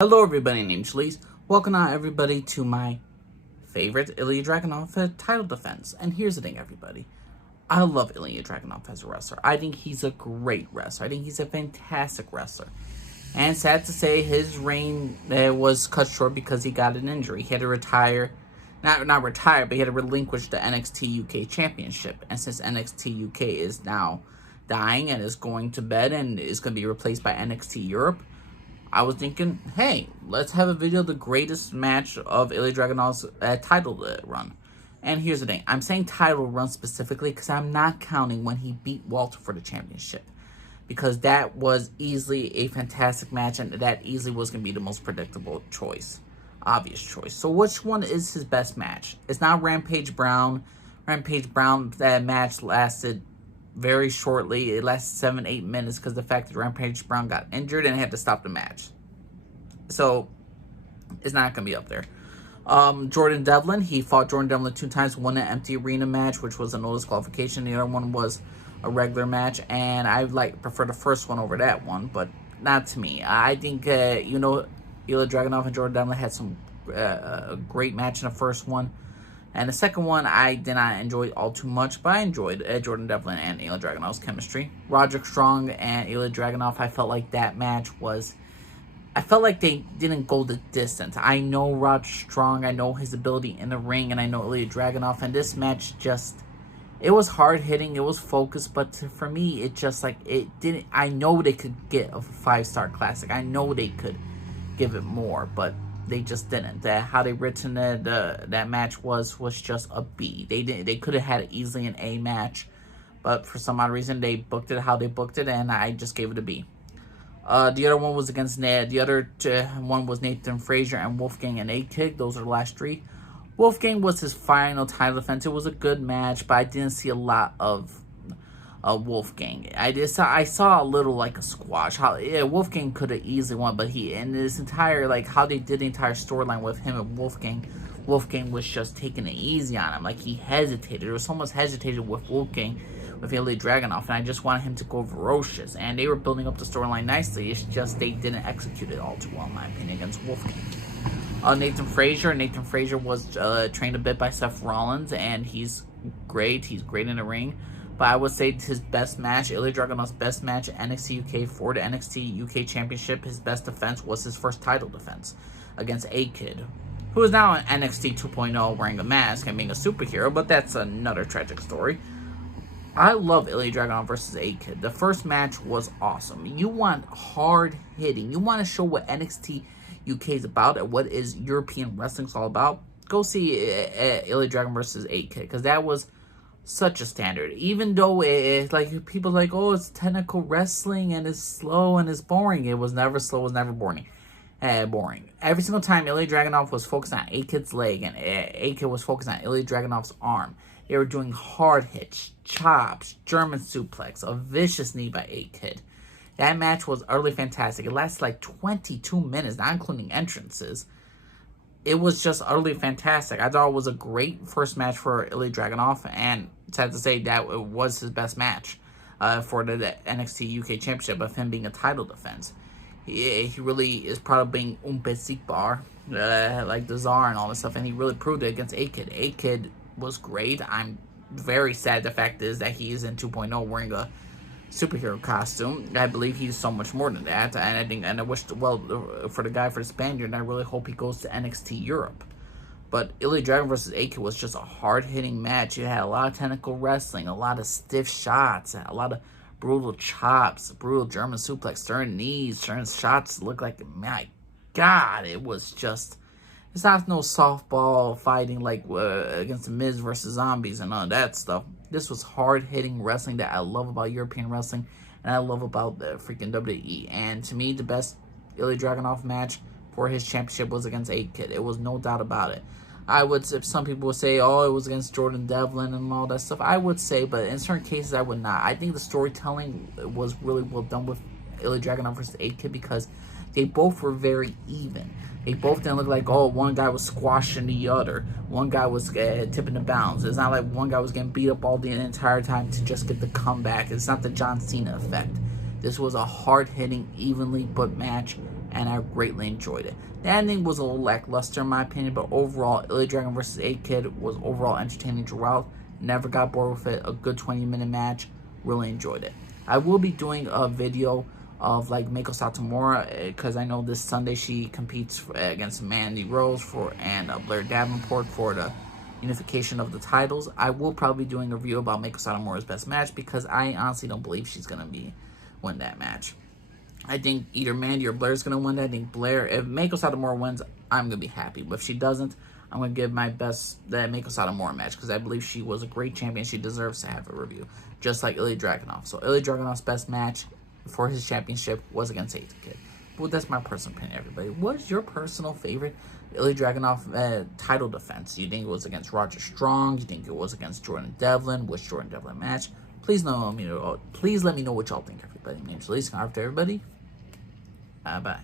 Hello everybody, name's Shalice. Welcome out everybody to my favorite Ilja Dragunov title defense. And here's the thing, everybody. I love Ilja Dragunov as a wrestler. I think he's a great wrestler. I think he's a fantastic wrestler. And sad to say, his reign was cut short because he got an injury. He had to retire, not retire, but he had to relinquish the NXT UK Championship. And since NXT UK is now dying and is going to bed and is going to be replaced by NXT Europe, I was thinking, hey, let's have a video of the greatest match of Ilja Dragunov's title run. And here's the thing. I'm saying title run specifically because I'm not counting when he beat Walter for the championship. Because that was easily a fantastic match, and that easily was going to be the most predictable choice. Obvious choice. So which one is his best match? It's not Rampage Brown. Rampage Brown, that match lasted very shortly. It lasted 7-8 minutes because the fact that Rampage Brown got injured and had to stop the match. So it's not going to be up there. Jordan Devlin, he fought Jordan Devlin 2 times, won an empty arena match, which was a no disqualification. The other one was a regular match, and I prefer the first one over that one, but not to me. I think Ilja Dragunov and Jordan Devlin had some great match in the first one. And the second one, I did not enjoy all too much, but I enjoyed Jordan Devlin and Ilja Dragunov's chemistry. Roderick Strong and Ilja Dragunov, I felt like that match was... I felt like they didn't go the distance. I know Roderick Strong, I know his ability in the ring, and I know Ilja Dragunov, and this match just... It was hard-hitting, it was focused, but for me, it just, it didn't... I know they could get a 5-star classic. I know they could give it more, but they just didn't. How they written that match was just a B. They could have had easily an A match, but for some odd reason they booked it how they booked it, and I just gave it a B. The other one was against Ned. The other one was Nathan Frazier and Wolfgang and A-Kid. Those are the last 3. Wolfgang was his final title defense. It was a good match, but I didn't see a lot of Wolfgang. I saw a little like a squash. Wolfgang could have easily won, but in this entire how they did the entire storyline with him and Wolfgang was just taking it easy on him. He hesitated. There was almost hesitated with Wolfgang with Ilja Dragunov, and I just wanted him to go ferocious. And they were building up the storyline nicely. It's just they didn't execute it all too well, in my opinion, against Wolfgang. Nathan Frazier was trained a bit by Seth Rollins, and he's great. He's great in the ring. But I would say his best match, Ilja Dragunov's best match at NXT UK for the NXT UK Championship, his best defense was his first title defense against A-Kid, who is now an NXT 2.0 wearing a mask and being a superhero, but that's another tragic story. I love Ilja Dragunov versus A-Kid. The first match was awesome. You want hard hitting. You want to show what NXT UK is about and what is European wrestling all about. Go see Ilja Dragunov versus A-Kid, because that was such a standard. Even though it's people oh, it's technical wrestling and it's slow and it's boring. It was never slow, it was never boring. Every single time Ilja Dragunov was focused on A-Kid's leg and A-Kid was focused on Ilja Dragunov's arm, they were doing hard hits, chops, German suplex, a vicious knee by A-Kid. That match was utterly fantastic. It lasted 22 minutes, not including entrances. It was just utterly fantastic. I thought it was a great first match for Ilja Dragunov, and sad to say that it was his best match for the NXT UK Championship, of him being a title defense. He really is proud of being unbesiegbar, like the Czar and all this stuff, and he really proved it against A-Kid. A-Kid was great. I'm very sad the fact is that he is in 2.0 wearing a superhero costume. I believe he's so much more than that, and I wish for the Spaniard, and I really hope he goes to NXT Europe. But Ilja Dragunov versus A-Kid was just a hard-hitting match. It had a lot of technical wrestling, a lot of stiff shots, a lot of brutal chops, brutal German suplex, turn knees, turn shots. Looked like, my God, it was just... It's not no softball fighting against the Miz versus Zombies and all that stuff. This was hard-hitting wrestling that I love about European wrestling, and I love about the freaking WWE. And to me, the best Ilja Dragunov match for his championship was against A-Kid. It was no doubt about it. If some people would say, oh, it was against Jordan Devlin and all that stuff, I would say, but in certain cases, I would not. I think the storytelling was really well done with Ilja Dragunov versus A-Kid because they both were very even. They both didn't look like, oh, one guy was squashing the other. One guy was tipping the balance. It's not like one guy was getting beat up all the entire time to just get the comeback. It's not the John Cena effect. This was a hard-hitting, evenly put match, and I greatly enjoyed it. The ending was a little lackluster in my opinion, but overall, Ilja Dragunov versus A-Kid was overall entertaining throughout. Never got bored with it. A good 20-minute match. Really enjoyed it. I will be doing a video of like Meiko Satomura, because I know this Sunday she competes against Mandy Rose and Blair Davenport for the unification of the titles. I will probably be doing a review about Meiko Satomura's best match, because I honestly don't believe she's gonna win that match. I think either Mandy or Blair is gonna win that. I think Blair, if Meiko Satomura wins, I'm gonna be happy. But if she doesn't, I'm gonna give my best that Meiko Satomura match, because I believe she was a great champion. She deserves to have a review, just like Ilja Dragunov. So Ilja Dragunov's best match for his championship was against A-Kid. But that's my personal opinion, everybody. What's your personal favorite Ilja Dragunov title defense? Do you think it was against Roger Strong? Do you think it was against Jordan Devlin? Which Jordan Devlin match? Please let me know what y'all think, everybody. My name's Elise. Everybody. Bye-bye.